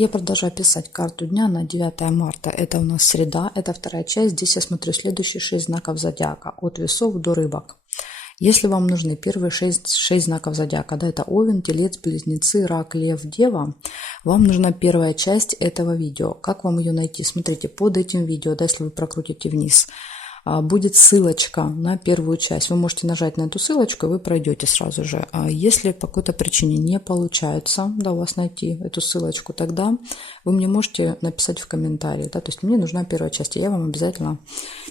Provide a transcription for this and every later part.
Я продолжаю писать карту дня на 9 марта. Это у нас среда, это вторая часть. Здесь я смотрю следующие 6 знаков зодиака, от весов до рыбок. Если вам нужны первые 6 знаков зодиака, да, это Овен, Телец, Близнецы, Рак, Лев, Дева, вам нужна первая часть этого видео. Как вам ее найти? Смотрите, под этим видео, да, если вы прокрутите вниз, будет ссылочка на первую часть. Вы можете нажать на эту ссылочку, и вы пройдете сразу же. Если по какой-то причине не получается, да, у вас найти эту ссылочку, тогда вы мне можете написать в комментарии. Да, то есть мне нужна первая часть, и я вам обязательно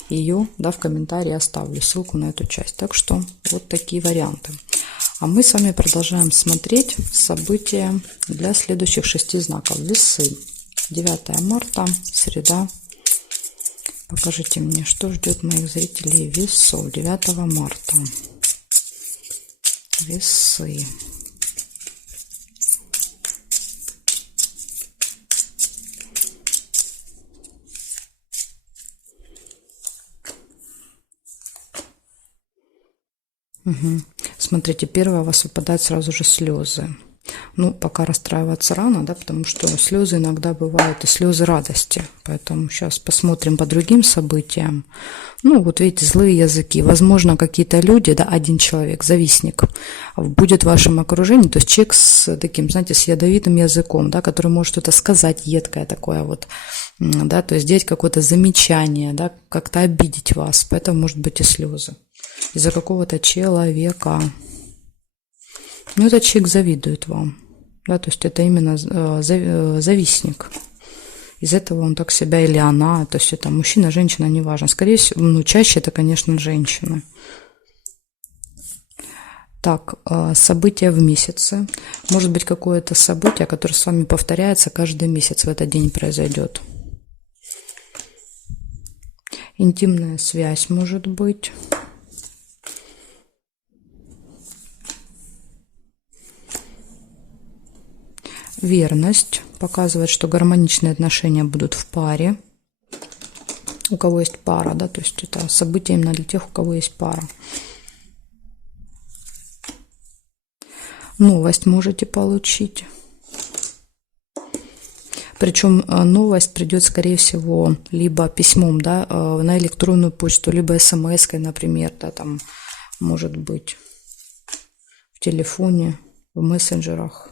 ее, да, в комментарии оставлю, ссылку на эту часть. Так что вот такие варианты. А мы с вами продолжаем смотреть события для следующих 6 знаков. Весы. 9 марта, среда. Покажите мне, что ждет моих зрителей весов 9 марта. Весы. Угу. Смотрите, первое у вас выпадает сразу же слезы. Ну, пока расстраиваться рано, да, потому что слезы иногда бывают и слезы радости. Поэтому сейчас посмотрим по другим событиям. Ну, вот видите, злые языки. Возможно, какие-то люди, да, один человек, завистник, будет в вашем окружении. То есть человек с таким, знаете, с ядовитым языком, да, который может что-то сказать едкое такое вот, да, то есть сделать какое-то замечание, да, как-то обидеть вас. Поэтому может быть и слезы из-за какого-то человека. Ну, этот человек завидует вам, да, то есть это именно завистник. Из этого он так себя, или она, то есть это мужчина, женщина, неважно. Скорее всего, ну, чаще это, конечно, женщины. Так, события в месяце. Может быть, какое-то событие, которое с вами повторяется каждый месяц, в этот день произойдет. Интимная связь может быть. Верность показывает, что гармоничные отношения будут в паре. У кого есть пара, да, то есть это событие именно для тех, у кого есть пара. Новость можете получить. Причем новость придет, скорее всего, либо письмом, да, на электронную почту, либо смс-кой, например, да, там может быть в телефоне, в мессенджерах.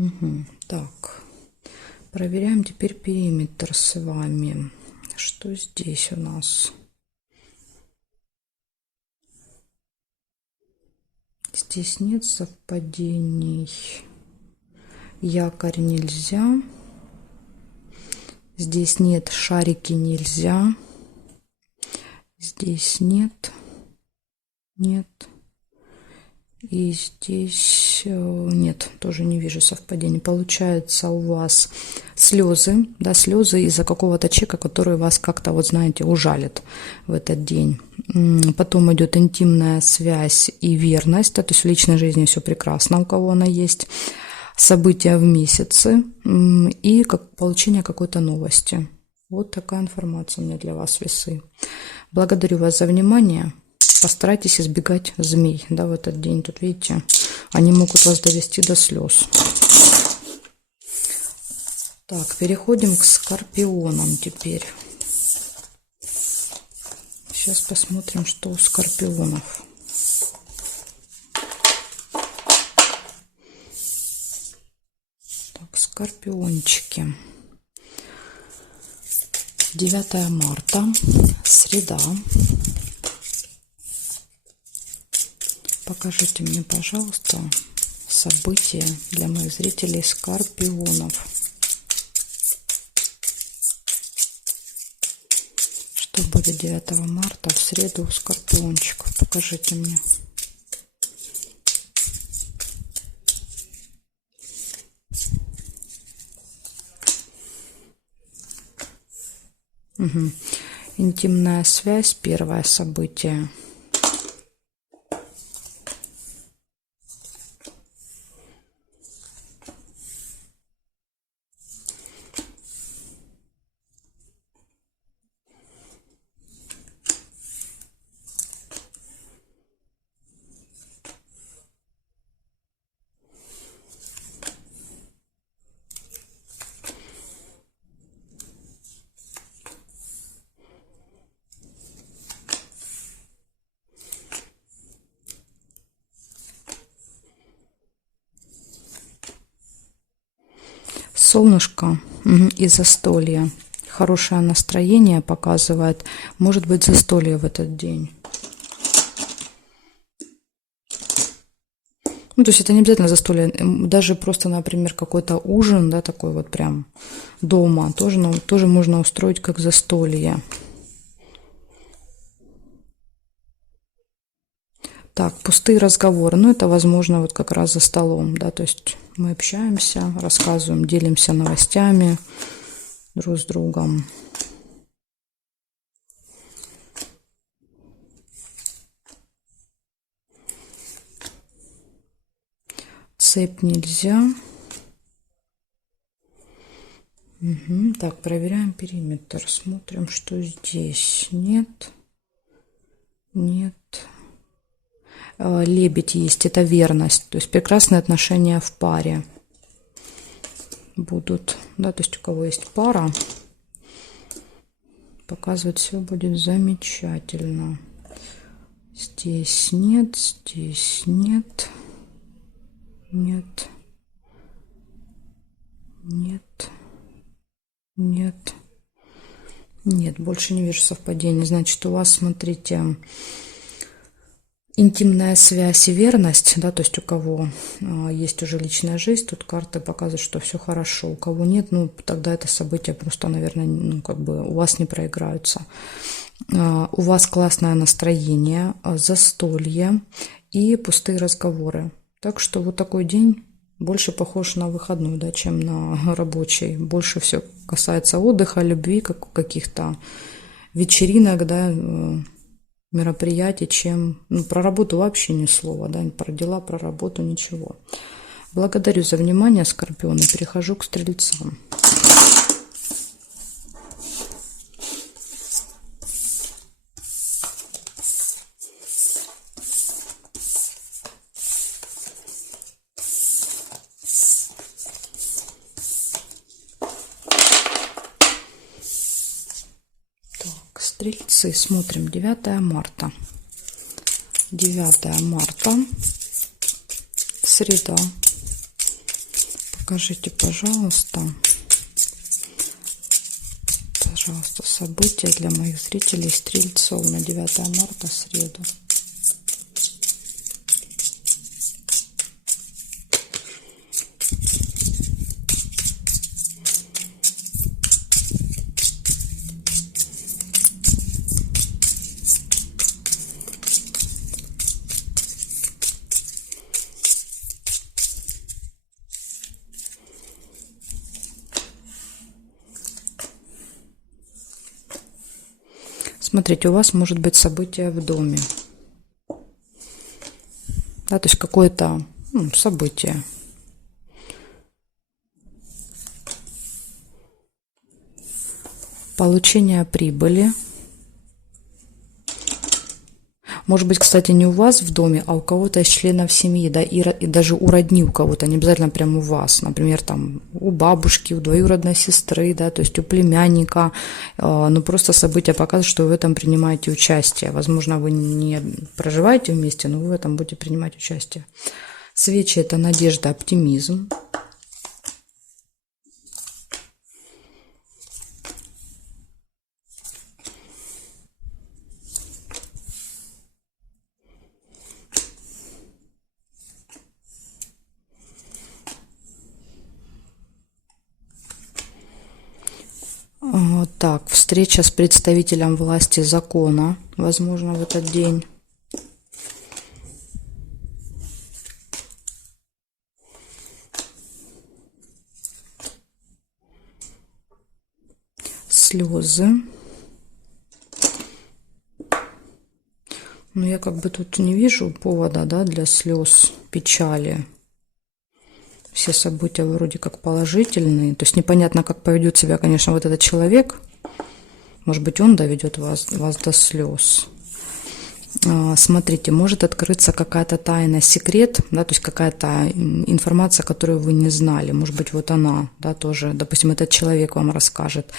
Угу. Так, проверяем теперь периметр с вами. Что здесь у нас? Здесь нет совпадений. Якорь нельзя. Здесь нет, шарики нельзя. Здесь нет. Нет. И здесь нет, тоже не вижу совпадений. Получается у вас слезы, да, слезы из-за какого-то человека, который вас как-то, вот знаете, ужалит в этот день. Потом идет интимная связь и верность, да, то есть в личной жизни все прекрасно, у кого она есть. События в месяце и получение какой-то новости. Вот такая информация у меня для вас, весы. Благодарю вас за внимание. Постарайтесь избегать змей, да, в этот день. Тут, видите, они могут вас довести до слез. Так, переходим к скорпионам теперь. Сейчас посмотрим, что у скорпионов. Так, скорпиончики. 9 марта, среда. Покажите мне, пожалуйста, события для моих зрителей скорпионов. Что будет 9 марта в среду у скорпиончиков? Покажите мне. Угу. Интимная связь, первое событие. Солнышко и застолье. Хорошее настроение показывает. Может быть, застолье в этот день. Ну, то есть это не обязательно застолье, даже просто, например, какой-то ужин, да, такой вот прям дома, тоже, ну, тоже можно устроить как застолье. Так, пустые разговоры, ну, это возможно вот как раз за столом, да, то есть мы общаемся, рассказываем, делимся новостями друг с другом. Цепь нельзя. Угу. Так, проверяем периметр. Смотрим, что здесь. Нет. Нет. Лебедь есть. Это верность. То есть прекрасные отношения в паре будут. Да, то есть у кого есть пара, показывать все будет замечательно. Здесь нет. Здесь нет. Нет. Нет. Нет. Нет, больше не вижу совпадений. Значит, у вас, смотрите, интимная связь и верность, да, то есть у кого есть уже личная жизнь, тут карты показывают, что все хорошо. У кого нет, ну, тогда это события просто, наверное, ну, как бы у вас не проиграются. У вас классное настроение, застолье и пустые разговоры. Так что вот такой день больше похож на выходной, да, чем на рабочий. Больше все касается отдыха, любви, каких-то вечеринок, да, мероприятий, чем... Ну, про работу вообще ни слова, да, про дела, про работу ничего. Благодарю за внимание, Скорпионы. Перехожу к Стрельцам. Стрельцы, смотрим, 9 марта. 9 марта, среда. Покажите, пожалуйста, события для моих зрителей Стрельцов на 9 марта, среду. Смотрите, у вас может быть событие в доме. Да, то есть какое-то событие. Получение прибыли. Может быть, кстати, не у вас в доме, а у кого-то из членов семьи, да, и даже у родни у кого-то, не обязательно прямо у вас, например, там у бабушки, у двоюродной сестры, да, то есть у племянника, ну, просто события показывают, что вы в этом принимаете участие. Возможно, вы не проживаете вместе, но вы в этом будете принимать участие. Свечи – это надежда, оптимизм. Так, встреча с представителем власти закона, возможно, в этот день. Слезы. Но я как бы тут не вижу повода, да, для слез, печали. Все события вроде как положительные. То есть непонятно, как поведет себя, конечно, вот этот человек. Может быть, он доведет вас до слез. Смотрите, может открыться какая-то тайна, секрет, да, то есть какая-то информация, которую вы не знали. Может быть, вот она, да, тоже, допустим, этот человек вам расскажет.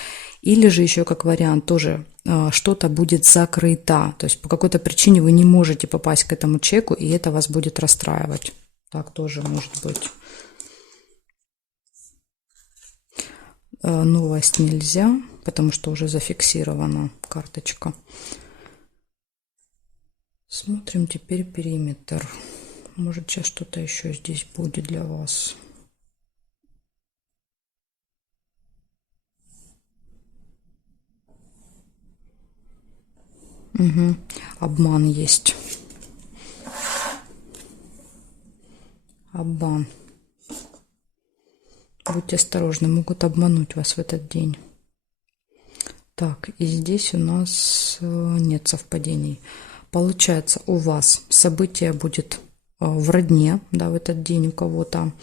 Или же еще как вариант тоже что-то будет закрыто. То есть по какой-то причине вы не можете попасть к этому человеку, и это вас будет расстраивать. Так тоже может быть. Новость нельзя, потому что уже зафиксирована карточка. Смотрим теперь периметр. Может, сейчас что-то еще здесь будет для вас. Угу. Обман есть. Обман. Будьте осторожны, могут обмануть вас в этот день. Так, и здесь у нас нет совпадений. Получается, у вас событие будет в родне, да, в этот день у кого-то.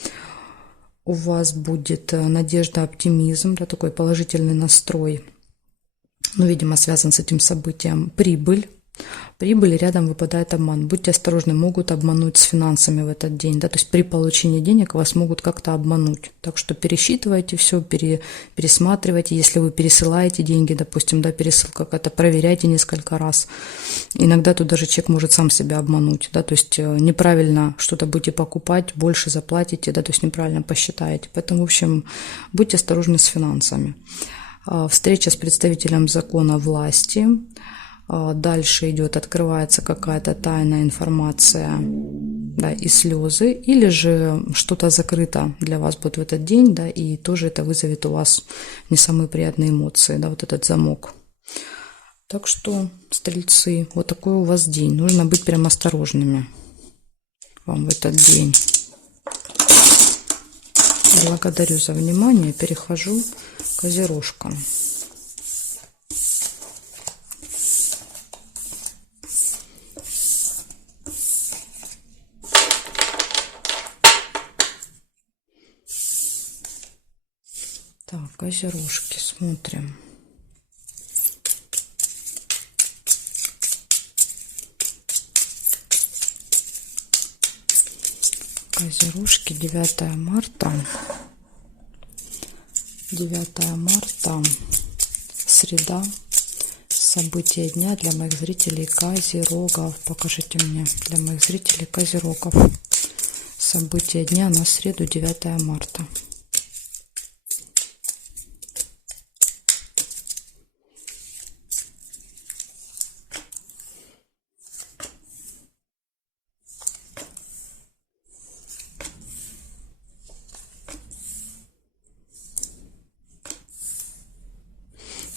У вас будет надежда, оптимизм, да, такой положительный настрой. Ну, видимо, связан с этим событием. Прибыль. Прибыль, рядом выпадает обман. Будьте осторожны, могут обмануть с финансами в этот день. Да? То есть при получении денег вас могут как-то обмануть. Так что пересчитывайте все, пересматривайте. Если вы пересылаете деньги, допустим, да, пересылка какая-то, проверяйте несколько раз. Иногда тут даже человек может сам себя обмануть. Да? То есть неправильно что-то будете покупать, больше заплатите, да? То есть неправильно посчитаете. Поэтому, в общем, будьте осторожны с финансами. Встреча с представителем закона власти. Дальше идет, открывается какая-то тайная информация, да, и слезы, или же что-то закрыто для вас будет в этот день, да, и тоже это вызовет у вас не самые приятные эмоции, да, вот этот замок. Так что, стрельцы, вот такой у вас день. Нужно быть прям осторожными вам в этот день. Благодарю за внимание. Перехожу к козерожкам. Так, козерожки, смотрим. Козерожки, 9 марта. 9 марта, среда. События дня для моих зрителей козерогов. Покажите мне для моих зрителей козерогов. События дня на среду, 9 марта.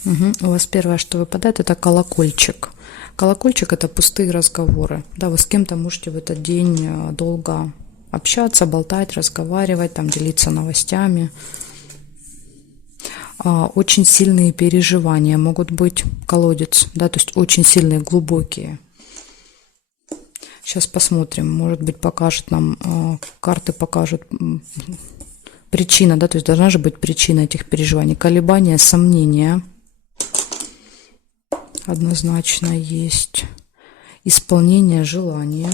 Угу. У вас первое, что выпадает, это колокольчик. Колокольчик – это пустые разговоры. Да, вы с кем-то можете в этот день долго общаться, болтать, разговаривать, там, делиться новостями. Очень сильные переживания могут быть, колодец, да, то есть очень сильные, глубокие. Сейчас посмотрим, может быть, покажет нам, карты покажут причина, да, то есть должна же быть причина этих переживаний. Колебания, сомнения. Однозначно есть. Исполнение желания.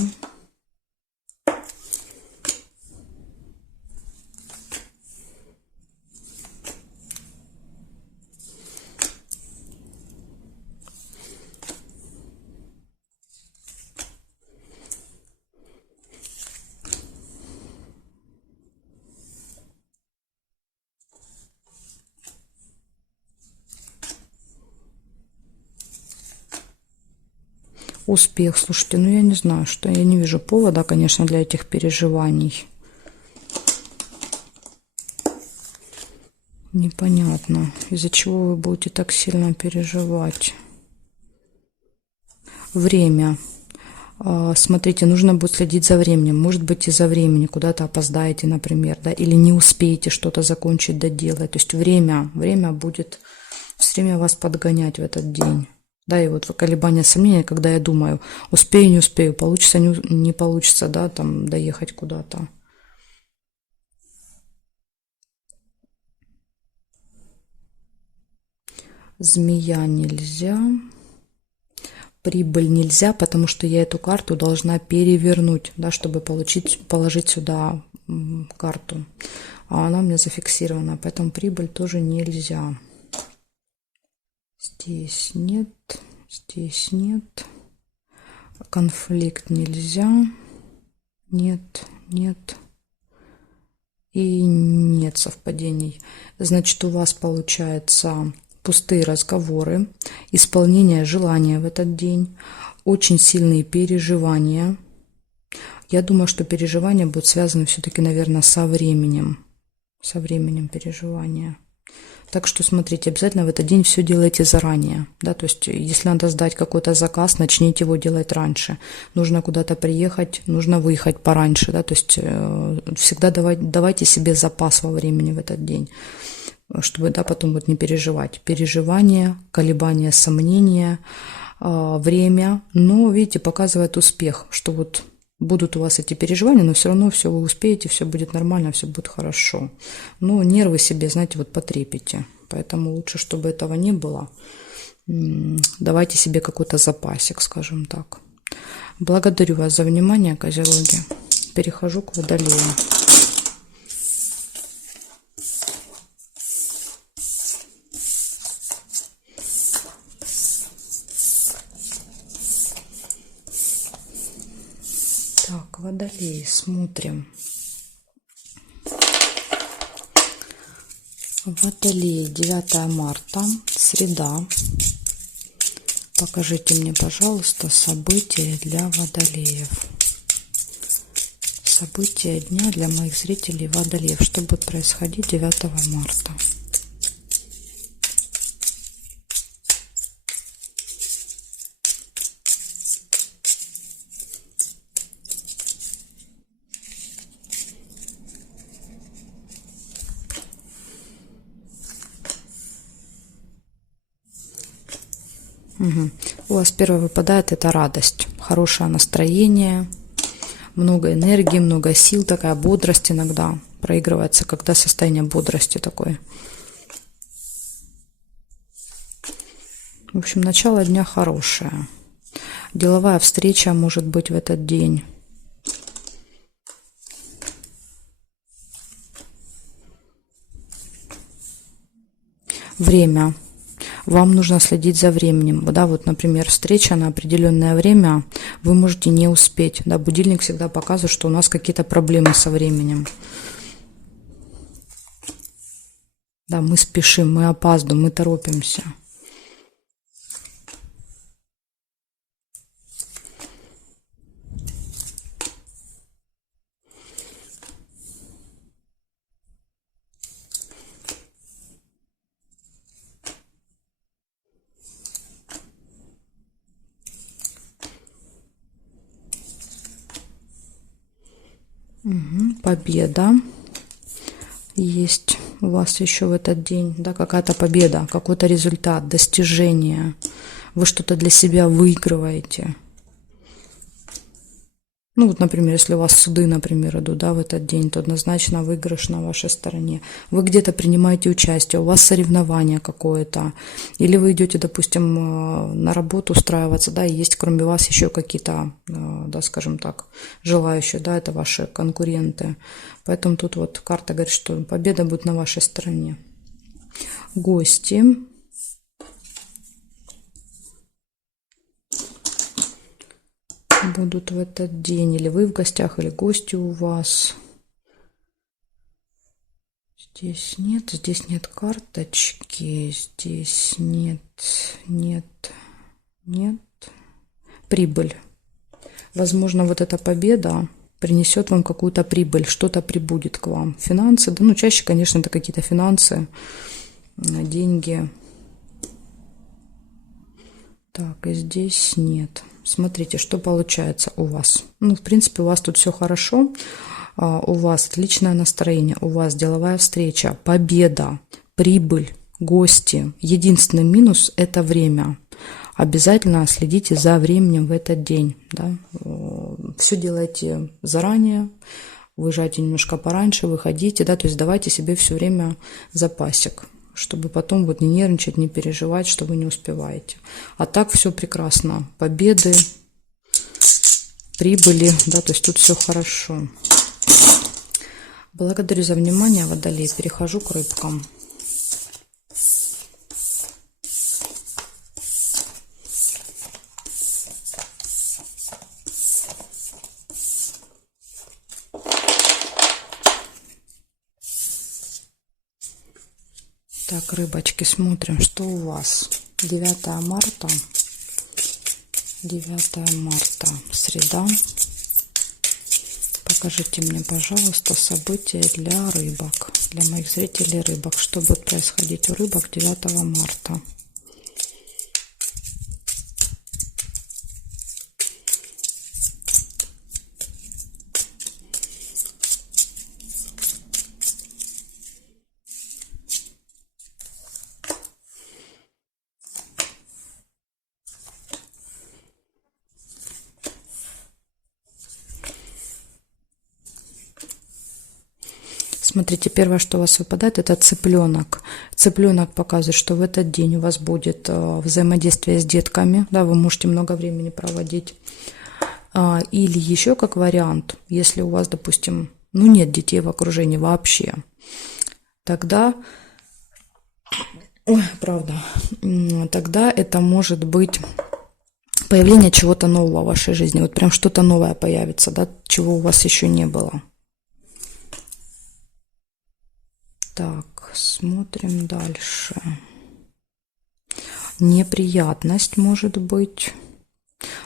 Успех. Слушайте, ну я не знаю, что я не вижу повода, конечно, для этих переживаний. Непонятно, из-за чего вы будете так сильно переживать. Время. Смотрите, нужно будет следить за временем. Может быть, из-за времени куда-то опоздаете, например, да, или не успеете что-то закончить, доделать. То есть время будет все время вас подгонять в этот день. Да, и вот колебания, сомнения, когда я думаю, успею, не успею, получится, не получится, да, там доехать куда-то. Змея нельзя. Прибыль нельзя, потому что я эту карту должна перевернуть, да, чтобы положить сюда карту. А она у меня зафиксирована, поэтому прибыль тоже нельзя. Здесь нет, здесь нет. Конфликт нельзя. Нет, нет. и нет совпадений. Значит, у вас получается пустые разговоры, исполнение желания в этот день, очень сильные переживания. Я думаю, что переживания будут связаны все-таки, наверное, со временем переживания. Так что смотрите, обязательно в этот день все делайте заранее, да, то есть если надо сдать какой-то заказ, начните его делать раньше. Нужно куда-то приехать, нужно выехать пораньше, да, то есть всегда давайте себе запас во времени в этот день, чтобы, да, потом вот не переживать. Переживания, колебания, сомнения, время, но, видите, показывает успех, что вот будут у вас эти переживания, но все равно все вы успеете, все будет нормально, все будет хорошо. Но нервы себе, знаете, вот потрепите. Поэтому лучше, чтобы этого не было. Давайте себе какой-то запасик, скажем так. Благодарю вас за внимание, козероги. Перехожу к Водолею. Так, Водолей, смотрим. Водолей, 9 марта, среда. Покажите мне, пожалуйста, события для водолеев. События дня для моих зрителей водолеев. Что будет происходить 9 марта? Угу. У вас первое выпадает это радость, хорошее настроение, много энергии, много сил, такая бодрость иногда проигрывается, когда состояние бодрости такое. В общем, начало дня хорошее. Деловая встреча может быть в этот день. Время. Вам нужно следить за временем. Да, вот, например, встреча на определенное время, вы можете не успеть. Да, будильник всегда показывает, что у нас какие-то проблемы со временем. Да, мы спешим, мы опаздываем, мы торопимся. Угу, победа есть у вас еще в этот день, да, какая-то победа, какой-то результат, достижение. Вы что-то для себя выигрываете. Ну вот, например, если у вас суды, например, идут, да, в этот день, то однозначно выигрыш на вашей стороне. Вы где-то принимаете участие, у вас соревнование какое-то, или вы идете, допустим, на работу устраиваться, да, и есть кроме вас еще какие-то, да, скажем так, желающие, да, это ваши конкуренты. Поэтому тут вот карта говорит, что победа будет на вашей стороне. Гости. Будут в этот день, или вы в гостях, или гости у вас. Здесь нет карточки, здесь нет. Прибыль. Возможно, вот эта победа принесет вам какую-то прибыль, что-то прибудет к вам. Финансы, да, ну чаще, конечно, это какие-то финансы, деньги. Так, и здесь нет. Смотрите, что получается у вас. Ну, в принципе, у вас тут все хорошо. У вас отличное настроение, у вас деловая встреча, победа, прибыль, гости. Единственный минус – это время. Обязательно следите за временем в этот день. Да? Все делайте заранее, выезжайте немножко пораньше, выходите. Да? То есть давайте себе все время запасик, чтобы потом вот не нервничать, не переживать, что вы не успеваете. А так все прекрасно. Победы, прибыли, да, то есть тут все хорошо. Благодарю за внимание, Водолей. Перехожу к рыбкам. Так, рыбочки, смотрим, что у вас. 9 марта. 9 марта, среда. Покажите мне, пожалуйста, события для рыбок, для моих зрителей рыбок. Что будет происходить у рыбок 9 марта? Смотрите, первое, что у вас выпадает, это цыпленок. Цыпленок показывает, что в этот день у вас будет взаимодействие с детками, да, вы можете много времени проводить. Или еще как вариант, если у вас, допустим, ну нет детей в окружении вообще, тогда, ой, правда, тогда это может быть появление чего-то нового в вашей жизни. Вот прям что-то новое появится, да, чего у вас еще не было. Так, смотрим дальше. Неприятность может быть.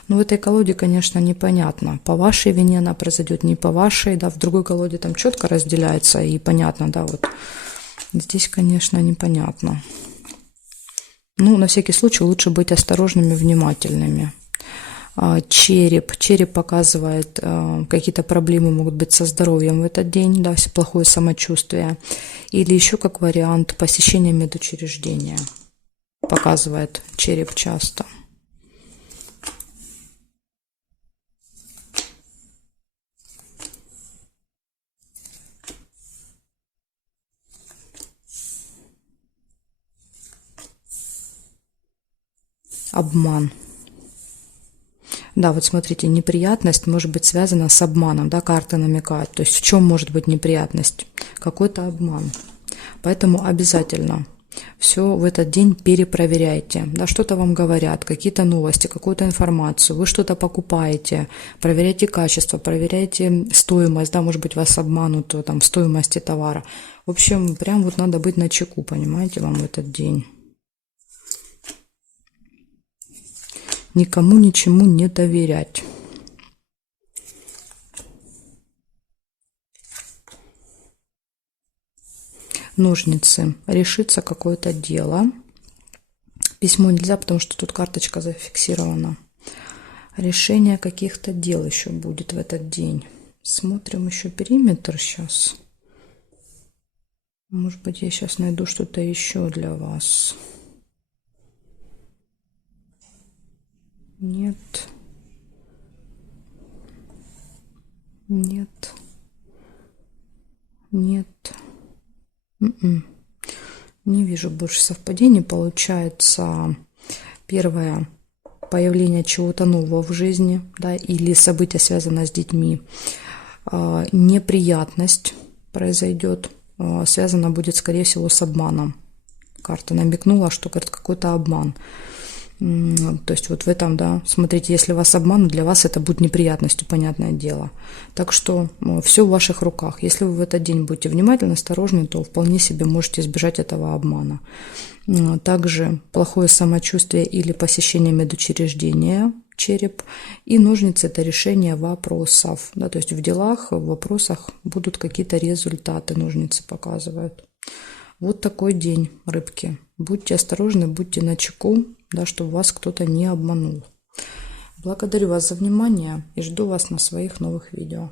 Ну, в этой колоде, конечно, непонятно. По вашей вине она произойдет, не по вашей, да, в другой колоде там четко разделяется и понятно, да, вот. Здесь, конечно, непонятно. Ну, на всякий случай лучше быть осторожными, внимательными. Череп показывает, какие-то проблемы могут быть со здоровьем в этот день, да, плохое самочувствие. Или еще как вариант посещения медучреждения показывает череп часто. Обман. Да, вот смотрите, неприятность может быть связана с обманом, да, карта намекает. То есть в чем может быть неприятность? Какой-то обман. Поэтому обязательно все в этот день перепроверяйте. Да, что-то вам говорят, какие-то новости, какую-то информацию, вы что-то покупаете, проверяйте качество, проверяйте стоимость, да, может быть, вас обманут там, в стоимости товара. В общем, прям вот надо быть начеку, понимаете, вам в этот день. Никому ничему не доверять. Ножницы. Решится какое-то дело. Письмо нельзя, потому что тут карточка зафиксирована. Решение каких-то дел еще будет в этот день. Смотрим еще периметр сейчас. Может быть, я сейчас найду что-то еще для вас. Нет. Нет. Нет. Не вижу больше совпадений. Получается, первое появление чего-то нового в жизни, да, или событие, связанное с детьми. Неприятность произойдет, связано будет, скорее всего, с обманом. Карта намекнула, что, говорит, какой-то обман. То есть вот в этом, да, смотрите, если вас обманут, для вас это будет неприятностью, понятное дело. Так что все в ваших руках. Если вы в этот день будете внимательны, осторожны, то вполне себе можете избежать этого обмана. Также плохое самочувствие или посещение медучреждения, череп. И ножницы – это решение вопросов. Да, то есть в делах, в вопросах будут какие-то результаты, ножницы показывают. Вот такой день, рыбки. Будьте осторожны, будьте начеку, да, чтобы вас кто-то не обманул. Благодарю вас за внимание и жду вас на своих новых видео.